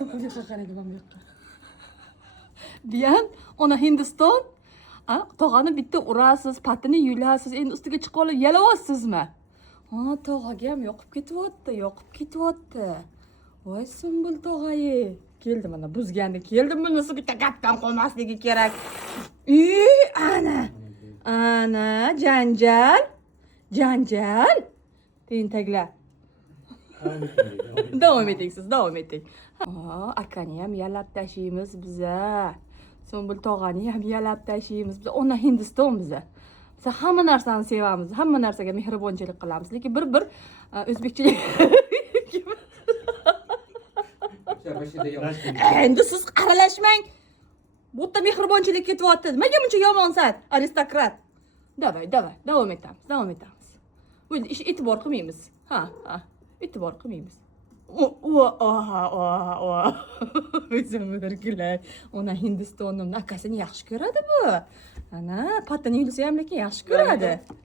Bu yoqqa qarang, bu yoqqa. Bu ham ona Hindiston. Tog'ani bitta urasiz, patini yulasiz, endi ustiga chiqib olib yalayapsizmi? Tog'aga ham yoqib ketyapti. Voy Sumbul tog'ayi. Keldi mana buzganda keldi, bunisi bitta gapdan qolmasligi kerak. Ana janjal. Tentaglar. Davom eting siz. Akani ham yalab tashlaymiz biza. Sumbul tog'ani ham yalab tashlaymiz biza. Ona Hindiston biza. Biz hamma narsani sevamiz, hamma narsaga mehribonchilik qilamiz, lekin bir o'zbekchilik. Endi siz aralashmang. Bu yerda mehribonchilik ketyapti. Nimaga buncha yomonsan, aristokrat? Davom etamiz. Bo'ldi, e'tibor qilmaymiz. E'tibor qilmaymiz. O'zim o'rgilay. Ona Hindistonning akasini yaxshi ko'radi bu. Ana, patini yulsa ham lekin yaxshi ko'radi.